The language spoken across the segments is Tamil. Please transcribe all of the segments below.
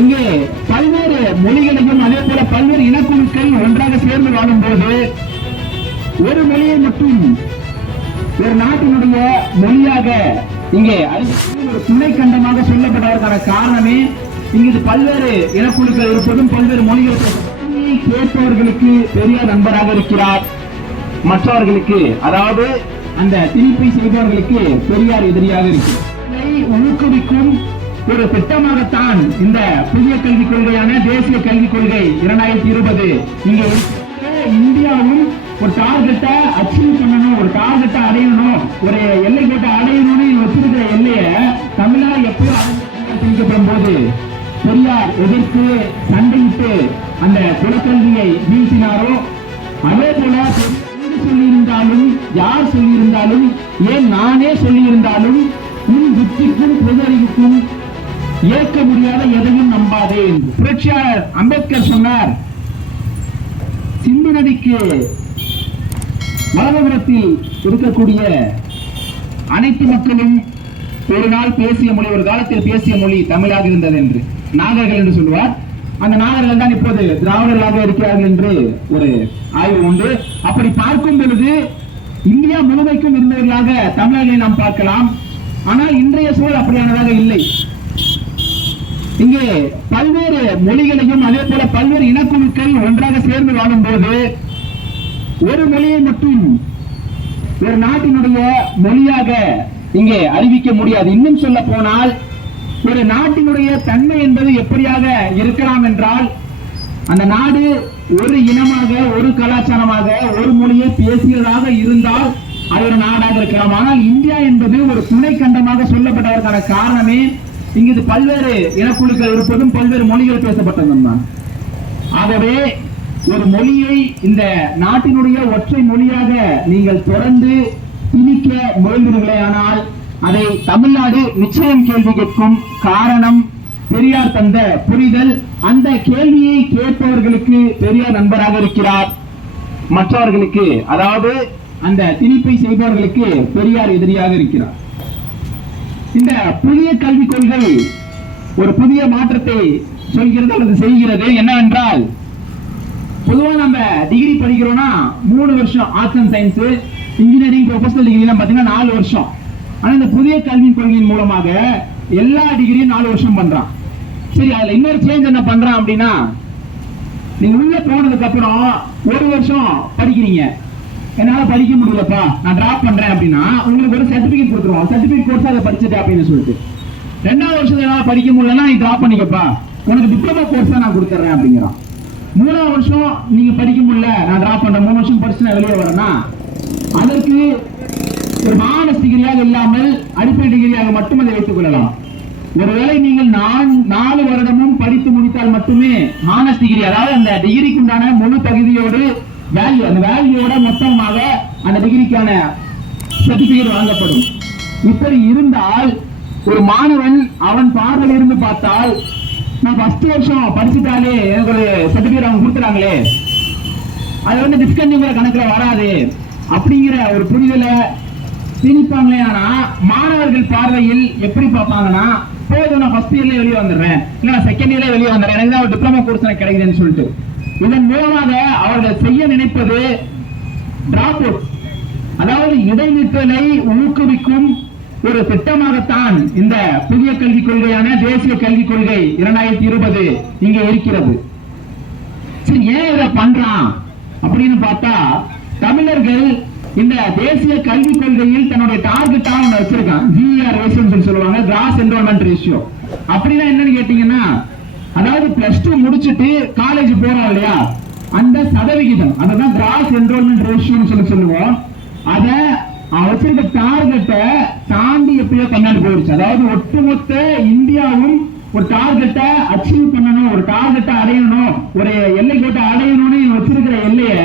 இங்கே பல்வேறு மொழிகளையும் அதே போல பல்வேறு இனக்குழுக்கள் ஒன்றாக சேர்ந்து வாழும் போது ஒரு மொழியை மட்டும் ஒரு நாட்டினுடைய மொழியாக இங்கே ஒரு துணை கண்டமாக சொல்லப்படுவதற்கான காரணமே இங்கு பல்வேறு இனக்குழுக்கள் இருப்பதும் பல்வேறு மொழிகள் கேட்பவர்களுக்கு பெரிய நண்பராக இருக்கிறார், மற்றவர்களுக்கு அதாவது அந்த திணிப்பை செய்பவர்களுக்கு பெரியார் எதிரியாக இருக்கிறார். ஊக்குவிக்கும் ஒரு திட்டமாகத்தான் இந்த புதிய கல்விக் கொள்கையான தேசிய கல்விக் கொள்கை 2020 இங்க இந்தியாவும் ஒரு டார்கெட்டை அச்சீவ் பண்ணணும், ஒரு டார்கெட்டை அடையணும், ஒரு எல்லை கோட்டை அடையணும்னு வச்சிருக்கிற எல்லையை தமிழ்நாடு எப்பயும் திணிக்கப்படும் போது பெரியார் எதிர்த்து சண்டையிட்டு அந்த குலக்கல்வியை வீழ்த்தினாரோ அதே போல சொல்லியிருந்தாலும் யார் சொல்லியிருந்தாலும் ஏன் நானே சொல்லியிருந்தாலும் உன் புத்திக்கும் பொதறிவுக்கும் ஏற்க முடியாத எதையும் நம்பாதே. புரட்சியாளர் அம்பேத்கர் சொன்னார், சிந்து நதிக்கு வலதுபுறத்தில் இருக்கக்கூடிய அனைத்து மக்களும் ஒரு நாள் பேசிய மொழி, ஒரு காலத்தில் பேசிய மொழி தமிழாக இருந்தது என்று நாகர்கள் என்று சொல்லுவார். அந்த நாகர்கள் தான் இப்போது திராவிடர்களாக இருக்கிறார்கள் என்று ஒரு ஆய்வு உண்டு. அப்படி பார்க்கும் பொழுது இந்தியா முழுமைக்கும் இருந்தவர்களாக தமிழர்களை நாம் பார்க்கலாம். ஆனால் இன்றைய சூழல் அப்படியானதாக இல்லை. இங்கே பல்வேறு மொழிகளையும் அதே போல பல்வேறு இனக்குழுக்கள் ஒன்றாக சேர்ந்து வாழும் போது ஒரு மொழியை மட்டும் ஒரு நாட்டினுடைய மொழியாக இங்கே அறிவிக்க முடியாது. இன்னும் சொல்ல போனால் ஒரு நாட்டினுடைய தன்மை என்பது எப்படியாக இருக்கலாம் என்றால் அந்த நாடு ஒரு இனமாக ஒரு கலாச்சாரமாக ஒரு மொழியை பேசியதாக இருந்தால் அது ஒரு நாடாக இருக்கலாம். ஆனால் இந்தியா என்பது ஒரு துணை கண்டமாக சொல்லப்பட்டதற்கான காரணமே இங்கு பல்வேறு இனக்குழுக்கள் இருப்பதும் பல்வேறு மொழிகள் பேசப்பட்டதும் தான். ஆகவே ஒரு மொழியை இந்த நாட்டினுடைய ஒற்றை மொழியாக நீங்கள் தொடர்ந்து திணிக்க முயல்கிறீர்களே ஆனால் அதை தமிழ்நாடு நிச்சயம் கேள்வி கேட்கும். காரணம் பெரியார் தந்த புரிதல். அந்த கேள்வியை கேட்பவர்களுக்கு பெரியார் நண்பராக இருக்கிறார், மற்றவர்களுக்கு அதாவது அந்த திணிப்பை செய்பவர்களுக்கு பெரியார் எதிரியாக இருக்கிறார். இந்த புதிய கல்விக் கொள்கை ஒரு புதிய மாற்றத்தை சொல்கிறது அல்லது செய்கிறது. என்னவென்றால் பொதுவாக நம்ம டிகிரி படிக்கிறோம்னா 3 வருஷம், arts and science, engineering, professional degree பாத்தீங்கன்னா 4 வருஷம். ஆனா இந்த புதிய கல்விக் கொள்கையின் மூலமாக எல்லா டிகிரியும் 4 வருஷம் பண்றான். சரி, அதுல இன்னொரு சேஞ்ச் என்ன பண்றான் அப்படின்னா, நீங்க உள்ள போனதுக்கு அப்புறம் 1 வருஷம் படிக்கிறீங்க, என்னால படிக்க முடியலப்பா நான் டிராப் பண்றேன் அப்படின்னா உங்களுக்கு ஒரு சர்டிபிகேட் கொடுத்துருவோம். சர்டிபிகேட் கோர்ஸ் அதை படிச்சுட்டு அப்படின்னு சொல்லிட்டு 2வது வருஷத்துல என்னால படிக்க முடியலன்னா நீ டிராப் பண்ணிக்கப்பா, உனக்கு டிப்ளமோ கோர்ஸ் தான் நான் கொடுத்துறேன் அப்படிங்கிறான். 3வது வருஷம் நீங்க படிக்க முடியல, நான் டிராப் பண்றேன், 3 வருஷம் படிச்சு நான் வெளியே வரேன்னா அதற்கு ஒரு மானஸ் டிகிரியாக இல்லாமல் அடிப்படை டிகிரியாக மட்டும் அதை வைத்துக் கொள்ளலாம். ஒருவேளை நீங்கள் 4 வருடமும் படித்து முடித்தால் மட்டுமே மானஸ் டிகிரி, அதாவது அந்த டிகிரிக்கு உண்டான முழு தகுதியோடு வேல்யூ, அந்த வேல்யூவோட மொத்தமாக அந்த டிகிரிக்கான சர்டிபிகேட் வழங்கப்படும். இப்படி இருந்தால் ஒரு மாணவன் அவன் பார்வையில் இருந்து பார்த்தால், நான் 1st வருஷம் படிச்சுட்டாலே எனக்கு ஒரு சர்டிபிகேட் அவங்க கொடுத்துறாங்களே, அது வந்து டிஸ்கண்டினியூங்கிற கணக்கில் வராது அப்படிங்கிற ஒரு புரிதலை திணிப்பாங்களே. ஆனா மாணவர்கள் பார்வையில் எப்படி பார்ப்பாங்கன்னா, போதும் நான் 1st இயர்ல வெளியே வந்துடுறேன், இல்ல நான் 2nd இயர்ல வெளியே வந்துடுறேன், எனக்கு தான் ஒரு டிப்ளமோ கோர்ஸ் எனக்கு கிடைக்குதுன்னு சொல்லிட்டு இதன் மூலமாக அவர்கள் செய்ய நினைப்பது டிராப் அவுட், அதாவது இடைநிற்றலை ஊக்குவிக்கும் ஒரு திட்டமாகத்தான் இந்த புதிய கல்விக் கொள்கையான தேசிய கல்விக் கொள்கை 2020 இங்க இருக்கிறது. சரி, ஏன் இதை பண்றான் அப்படின்னு பார்த்தா, தமிழர்கள் இந்த தேசிய கல்விக் கொள்கையில் தன்னுடைய டார்கெட்டா ஒன்று வச்சிருக்கான். GER ரேஷியோன்னு சொல்லுவாங்க, கிராஸ் என்ரோல்மெண்ட் ரேஷியோ. அப்படின்னா என்னன்னு கேட்டீங்கன்னா, அதாவது +2 முடிச்சுட்டு காலேஜ் போறோம் இல்லையா, அந்த சதவிகிதம், அதான் கிராஸ் என்ரோல்மெண்ட் ரேஷியோன்னு சொல்லுவோம். அத வச்சிருக்க டார்கெட்டை தாண்டி எப்படியோ கொண்டாடி போயிடுச்சு. அதாவது ஒட்டுமொத்த இந்தியாவும் ஒரு டார்கெட்டை அச்சீவ் பண்ணணும், ஒரு டார்கெட்டை அடையணும், ஒரு எல்லை கோட்டை அடையணும்னு வச்சிருக்கிற எல்லைய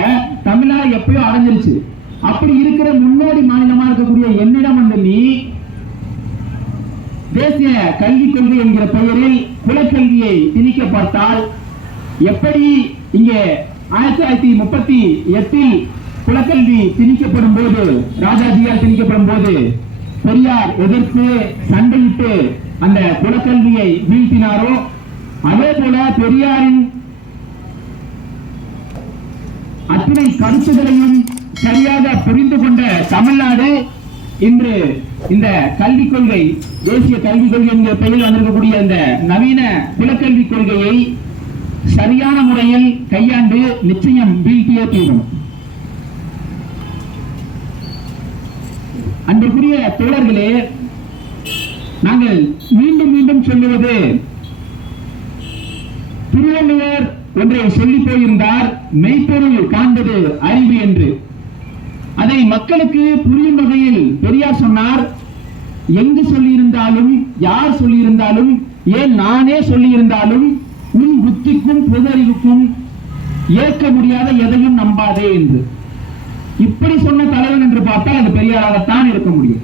தமிழ்நாடு எப்பயோ அடைஞ்சிருச்சு. அப்படி இருக்கிற முன்னோடி மாநிலமா இருக்கக்கூடிய என்னிடம் வந்து நீ தேசிய கல்விக் கொள்கை என்கிற பெயரில் குலக்கல்வியை திணிக்க பார்த்தால் எப்படி இங்கே 1938 குலக்கல்வி திணிக்கப்படும் போது, ராஜாஜியால் திணிக்கப்படும் போது பெரியார் எதிர்த்து சண்டையிட்டு அந்த குலக்கல்வியை வீழ்த்தினாரோ அதே போல பெரியாரின் அத்தனை கருத்துகளையும் சரியாக புரிந்து கொண்ட தமிழ்நாடு இன்று இந்த கல்விக் கொள்கை, தேசிய கல்விக் கொள்கை என்கிற பெயரில் வந்திருக்கக்கூடிய இந்த நவீன குலக்கல்விக் கொள்கையை சரியான முறையில் கையாண்டு நிச்சயம் வீழ்த்தியே தீரும். அன்றைக்குரிய தோழர்களே, நாங்கள் மீண்டும் மீண்டும் சொல்லுவது, திருவள்ளுவர் ஒன்றை சொல்லி போயிருந்தார், மெய்ப்பொருள் காண்பது அறிவு என்று. அதை மக்களுக்கு புரியும் வகையில் பெரியார் சொன்னார். எங்கு சொல்லியிருந்தாலும், யார் சொல்லியிருந்தாலும், ஏன் நானே சொல்லியிருந்தாலும், உன் புத்திக்கும் பொது அறிவுக்கும் ஏற்க முடியாத எதையும் நம்பாதே என்று. இப்படி சொன்ன தலைவன் என்று பார்த்தால் அது பெரியாராகத்தான் இருக்க முடியும்.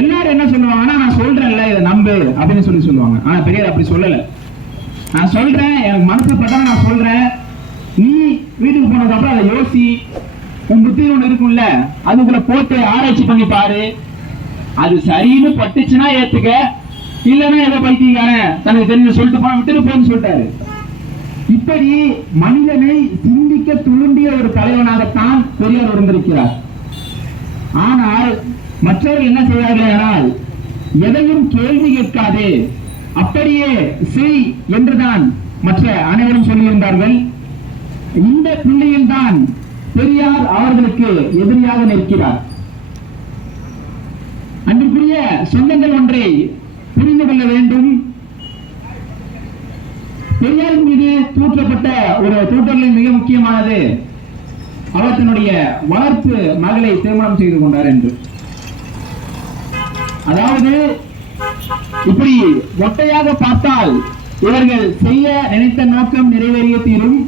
எல்லாரும் என்ன சொல்லுவாங்கன்னா, நான் சொல்றேன்ல இதை நம்பு அப்படின்னு சொல்லுவாங்க. ஆனா பெரியார் அப்படி சொல்லல. நான் சொல்றேன், எனக்கு மனசு பட்டா நான் சொல்றேன், நீ வீட்டுக்கு போனதுக்கு அப்புறம் அதை யோசி, உன் புத்தி ஒண்ணு இருக்கும்ல, அதுக்குள்ள போட்டு ஆராய்ச்சி பண்ணி பாரு, அது சரின்னு பட்டுச்சுன்னா ஏத்துக்க, இல்லைன்னா எதை பைத்தியக்கான தனக்கு தெரிஞ்சு சொல்லிட்டு போன விட்டுட்டு போன்னு சொல்லிட்டாரு. இப்படி மனிதனை சிந்திக்க துளுண்டிய ஒரு தலைவனாகத்தான் பெரியார் இருந்திருக்கிறார். ஆனால் மற்றவர்கள் என்ன செய்வார்கள் என்றால், எதையும் கேள்வி கேட்காதே, அப்படியே செய் என்றுதான் மற்ற அனைவரும் சொல்லியிருந்தார்கள். இந்த புள்ளியில் தான் பெரியார் அவர்களுக்கு எதிரியாக நிற்கிறார். அன்றுக்குரிய சொந்தங்கள் ஒன்றை புரிந்து கொள்ள வேண்டும். பெரியார் மீது தூற்றப்பட்ட ஒரு தூற்றலில் மிக முக்கியமானது, அவர் தன்னுடைய வளர்ப்பு மகளை திருமணம் செய்து கொண்டார் என்று. அதாவது இப்படி ஒட்டையாக பார்த்தால் இவர்கள் செய்ய நினைத்த நோக்கம் நிறைவேறிய தீரும்.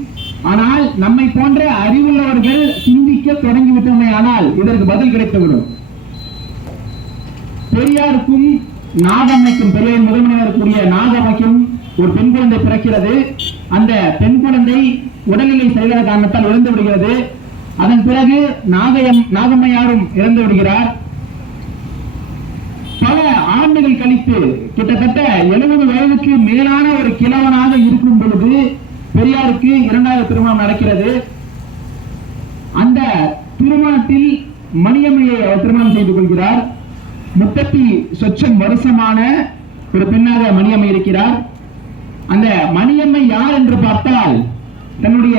ஆனால் நம்மை போன்ற அறிவுள்ளவர்கள் சிந்திக்க தொடங்கிவிட்டோமே ஆனால் இதற்கு பதில் கிடைத்துவிடும். பெரியாருக்கும் நாகம்மைக்கும், பெரியார் முதன்மையாகக்கூடிய நாகம்மைக்கும் ஒரு பெண் குழந்தை பிறக்கிறது. அந்த பெண் குழந்தை உடல்நிலை சரியான காரணத்தால் இறந்து விடுகிறது. அதன் பிறகு நாகம்மையாரும் இறந்து விடுகிறார். பல ஆண்டுகள் கழித்து கிட்டத்தட்ட 70 வயதுக்கு மேலான ஒரு கிழவனாக இருக்கும் பொழுது பெரியாருக்கு 2வது திருமணம் நடக்கிறது. அந்த திருமணத்தில் மணியம்மையை அவர் திருமணம் செய்து கொள்கிறார். 30 சொச்சம் வருஷமான ஒரு பெண்ணாக மணியம்மை இருக்கிறார். அந்த மணியம்மை யார் என்று பார்த்தால், தன்னுடைய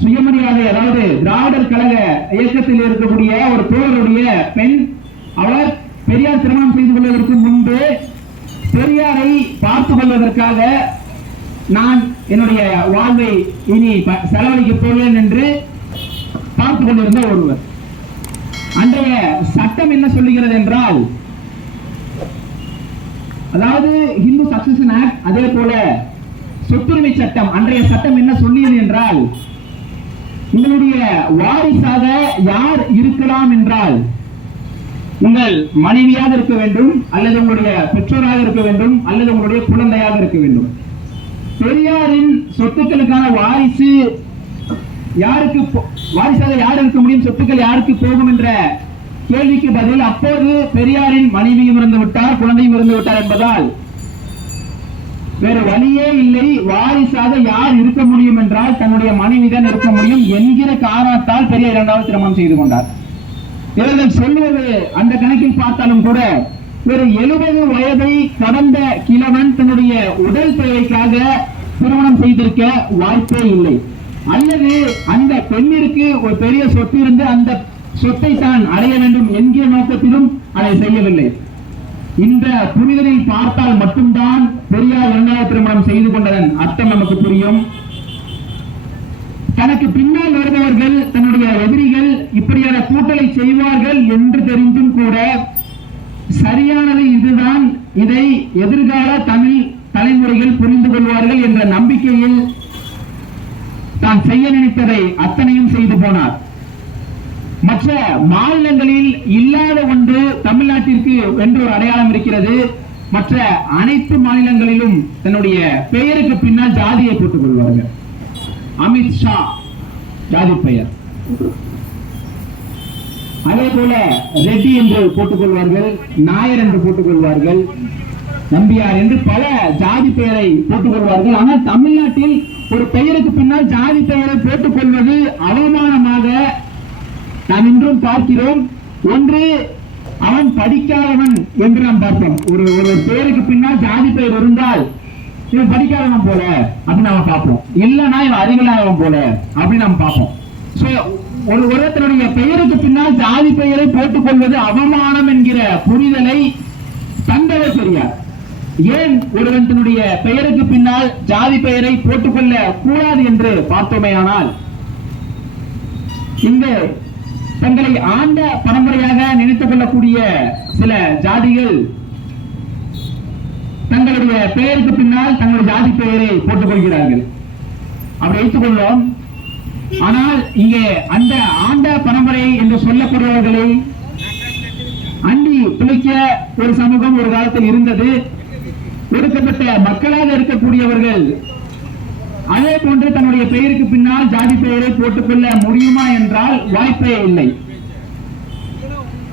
சுயமரியாதை, அதாவது திராவிடர் கழக இயக்கத்தில் இருக்கக்கூடிய ஒரு தோழருடைய பெண். அவர் பெரியார் திருமணம் செய்து கொள்வதற்கு முன்பு பெரியாரை பார்த்துக் கொள்வதற்காக நான் என்னுடைய வாழ்வை இனி செலவழிக்கப் போவேன் என்று பார்த்துக் கொண்டிருந்த ஒருவர். அன்றைய சட்டம் என்ன சொல்லுகிறது என்றால், அதாவது இந்து சக்சஷன் ஆக்ட், அதே போல சொத்துரிமை சட்டம், அன்றைய சட்டம் என்ன சொல்லியது என்றால், உங்களுடைய வாரிசாக யார் இருக்கலாம் என்றால், உங்கள் மனைவியாக இருக்க வேண்டும், அல்லது உங்களுடைய பெற்றோராக இருக்க வேண்டும், அல்லது உங்களுடைய குழந்தையாக இருக்க வேண்டும். பெரியாரின் சொத்துக்களுக்கான வாரிசு யாருக்கு, வாரிசாக யார் இருக்க முடியும், சொத்துக்கள் யாருக்கு போகும் என்ற கேள்விக்கு பதில், அப்போது பெரியாரின் மனைவியும் இறந்து விட்டார், குழந்தையும் இறந்து விட்டார் என்பதால் வேறு வழியே இல்லை, வாரிசாக யார் இருக்க முடியும் என்றால் தன்னுடைய மனைவிதான் இருக்க முடியும் என்கிற காரணத்தால் பெரியார் 2வது திருமணம் செய்து கொண்டார். இவர்கள் சொல்லுவது அந்த கணக்கில் பார்த்தாலும் கூட, ஒரு 70 வயதை கடந்த கிழவன் தன்னுடைய உடல் தேவைக்காக திருமணம் செய்திருக்க வாய்ப்பே இல்லை. அல்லது அந்த பெண்ணிற்கு ஒரு பெரிய சொத்து இருந்து அந்த சொத்தை தான் அடைய வேண்டும் என்கிற நோக்கத்திலும் அதை செய்யவில்லை. இந்த புரிதலில் பார்த்தால் மட்டும்தான் பெரியார் 2வது திருமணம் செய்து கொண்டதன் அர்த்தம் நமக்கு புரியும். தனக்கு பின்னால் வருபவர்கள், தன்னுடைய எதிரிகள் இப்படியான கூட்டலை செய்வார்கள் என்று தெரிந்தும் கூட, சரியானது இதுதான், இதை எதிர்கால தமிழ் தலைமுறைகள் புரிந்து கொள்வார்கள் என்ற நம்பிக்கையில் தான் செய்ய நினைத்ததை அத்தனையும் செய்து போனார். மற்ற மாநிலங்களில் இல்லாத ஒன்று தமிழ்நாட்டிற்கு என்று ஒரு அடையாளம் இருக்கிறது. மற்ற அனைத்து மாநிலங்களிலும் தன்னுடைய பெயருக்கு பின்னால் ஜாதியை போட்டுக் கொள்வார்கள். அமித்ஷா ஜாதி பெயர், அதே போல ரெட்டி என்று போட்டுக் கொள்வார்கள், நாயர் என்று போட்டுக் கொள்வார்கள். நம்பியார் என்று பல ஜாதி பெயரை போட்டுக் கொள்வார்கள். ஆனால் தமிழ்நாட்டில் ஒரு பெயருக்கு பின்னால் ஜாதி பெயரை போட்டுக் கொள்வது அவமானமாக நாம் இன்றும் பார்க்கிறோம். ஒன்று, அவன் படிக்காதவன் என்று நாம் பார்ப்போம். ஒரு பெயருக்கு பின்னால் ஜாதி பெயர் இருந்தால் இவன் படிக்காதவன் போல அப்படின்னு நாம பார்ப்போம். இல்லைன்னா இவன் அறிவில்லாதவன் போல அப்படின்னு நாம் பார்ப்போம். ஒருத்தருடைய பெயருக்கு பின்னால் ஜாதி பெயரை போட்டுக் கொள்வது அவமானம் என்கிற புரிதலை தந்தவர் பெரியார். ஏன் ஒருவன் தன்னுடைய பெயருக்கு பின்னால் ஜாதி பெயரை போட்டுக்கொள்ள கூடாது என்று பார்த்தோமேயானால், இந்த தங்களை ஆண்ட பரம்பரையாக நினைத்துக் கொள்ளக்கூடிய சில ஜாதிகள் தங்களுடைய பெயருக்கு பின்னால் தங்களுடைய ஜாதி பெயரை போட்டுக் கொள்கிறார்கள். அப்படி வைத்துக் கொள்வோம். ஆனால் இங்கே அந்த ஆண்ட பரம்பரை என்று சொல்லப்படுபவர்களை அண்டி பிழைக்க ஒரு சமூகம் ஒரு காலத்தில் இருந்தது. ஒடுக்கப்பட்ட மக்களாக இருக்கக்கூடியவர்கள் அதே போன்று தன்னுடைய பெயருக்கு பின்னால் ஜாதி பெயரை போட்டுக்கொள்ள முடியுமா என்றால் வாய்ப்பே இல்லை.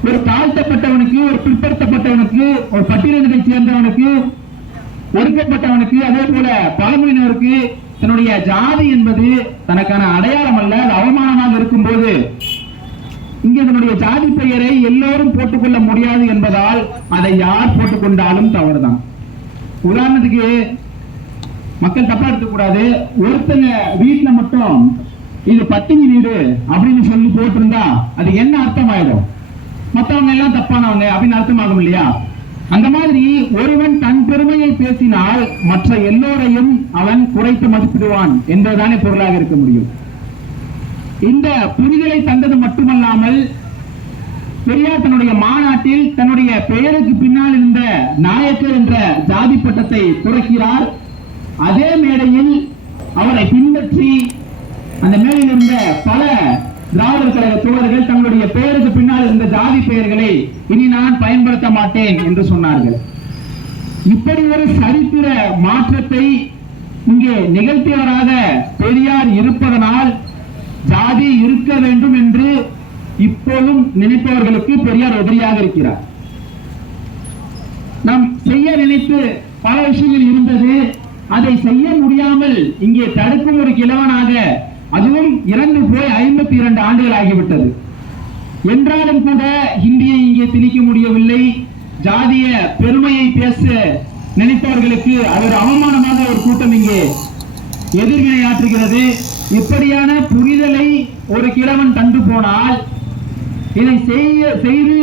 ஒரு தாழ்த்தப்பட்டவனுக்கு, ஒரு பிற்படுத்தப்பட்டவனுக்கு, ஒரு பட்டியலினத்தை சேர்ந்தவனுக்கு, ஒடுக்கப்பட்டவனுக்கு, அதே போல பழங்குடியினருக்கு தன்னுடைய ஜாதி என்பது தனக்கான அடையாளம் அல்ல, அது அவமானமாக இருக்கும் போது இங்கே தன்னுடைய ஜாதி பெயரை எல்லோரும் போட்டுக்கொள்ள முடியாது என்பதால் அதை யார் போட்டுக்கொண்டாலும் தவறுதான். உதாரணத்துக்கு, மக்கள் தப்பா எடுத்துக்கூடாது, ஒருத்தங்க வீட்டுல மட்டும் இது பட்டினி வீடு அப்படின்னு சொல்லி போட்டிருந்தா அது என்ன அர்த்தம் ஆயிடும்? மற்றவங்க எல்லாம் தப்பானவங்க அப்படின்னு அர்த்தமாகும் இல்லையா? அந்த மாதிரி ஒருவன் தன் பெருமையை பேசினால் மற்ற எல்லோரையும் அவன் குறைத்து மதிப்பிடுவான் என்பதுதானே பொருளாக இருக்க முடியும். இந்த புரிதலை தந்தது மட்டுமல்லாமல், பெரியார் தன்னுடைய மாநாட்டில் தன்னுடைய பெயருக்கு பின்னால் இருந்த நாயக்கர் என்ற ஜாதி பட்டத்தை துறக்கிறார். அதே மேடையில் அவரை பின்பற்றி அந்த மேடையில் இருந்த பல திராவிடர் கழக தோழர்கள் தங்களுடைய பெயருக்கு பின்னால் இருந்த ஜாதி பெயர்களை இனி நான் பயன்படுத்த மாட்டேன் என்று சொன்னார்கள். இப்படி ஒரு சரித்திர மாற்றத்தை இங்கே நிகழ்த்தியவராக பெரியார் இருப்பதனால் ஜாதி இருக்க வேண்டும் என்று இப்போதும் நினைப்பவர்களுக்கு பெரியார் எதிரியாக இருக்கிறார். நாம் செய்ய நினைத்து பல விஷயங்கள் இருந்தது, அதை செய்ய முடியாமல் இங்கே தடுக்கும் ஒரு கிழவனாக, அதுவும் இறந்து போய் 52 ஆண்டுகள் ஆகிவிட்டது என்றாலும் கூட ஹிந்தியை இங்கே திணிக்க முடியவில்லை. ஜாதிய பெருமையை பேச நினைப்பவர்களுக்கு அது ஒரு அவமானமாக ஒரு கூட்டம் இங்கே எதிர்வினையாற்றுகிறது. இப்படியான புரிதலை ஒரு கிழவன் தந்து போனால் இதை செய்து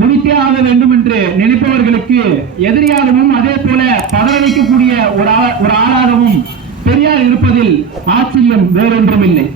முடித்தே ஆக வேண்டும் என்று நினைப்பவர்களுக்கு எதிரியாகவும் அதே போல பதற வைக்கக்கூடிய ஒரு ஆளாகவும் பெரியார் இருப்பதில் ஆச்சரியம் வேறொன்றும் இல்லை.